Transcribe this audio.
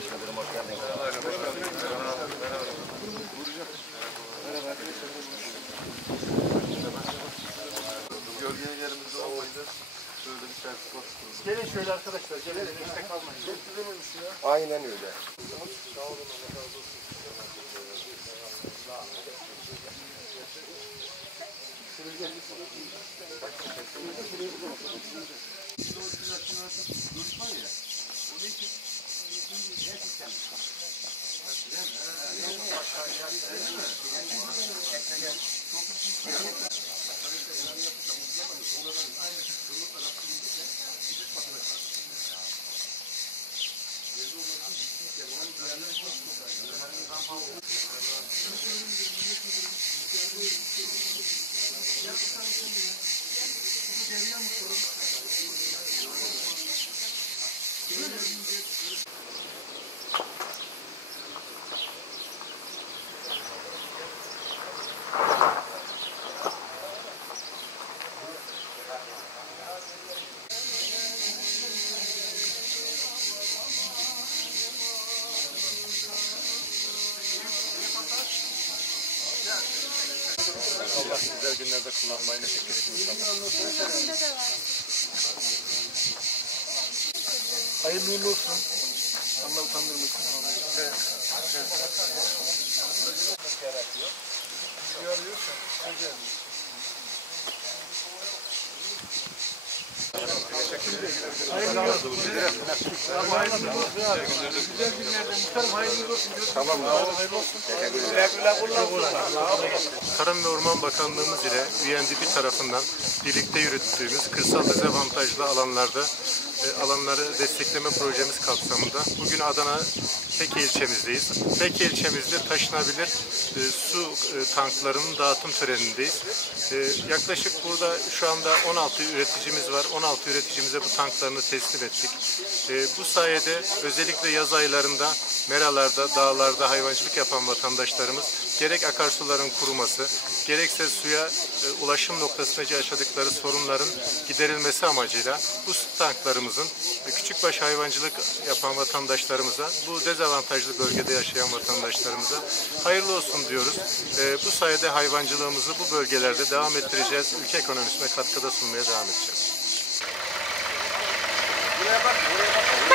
teşekkür ederim. Hoş geldiniz. Merhaba. Gölge yerimizde olmayınca şöyle bir sertifika tutuyoruz. Gelin şöyle arkadaşlar, gelin. İşte kalmayın. Çok güzelmiş ya. Aynen öyle. Sağ olun, Allah razı olsun. Allah güzel günlerde kullanmayı nasip etsin inşallah. Hayırlı uğurlu olsun. Allah utandırmasın. Evet. Hayırlı olsun. Güzel günlerde muhtarım hayırlı olsun. Tamam. Hayırlı olsun. Tarım ve Orman Bakanlığımız ile UNDP tarafından birlikte yürüttüğümüz kırsal dezavantajlı alanlarda alanları destekleme projemiz kapsamında bugün Adana Feke ilçemizdeyiz. Feke ilçemizde taşınabilir su tanklarının dağıtım törenindeyiz. Yaklaşık burada şu anda 16 üreticimiz var. 16 üreticimize bu tanklarını teslim ettik. Bu sayede özellikle yaz aylarında meralarda, dağlarda hayvancılık yapan vatandaşlarımız gerek akarsuların kuruması, gerekse suya ulaşım noktasındaki yaşadıkları sorunların giderilmesi amacıyla bu su tanklarımızın küçükbaş hayvancılık yapan vatandaşlarımıza, bu dezavantajlı bölgede yaşayan vatandaşlarımıza hayırlı olsun diyoruz. Bu sayede hayvancılığımızı bu bölgelerde devam ettireceğiz. Ülke ekonomisine katkıda sunmaya devam edeceğiz. Buraya bak, buraya bak.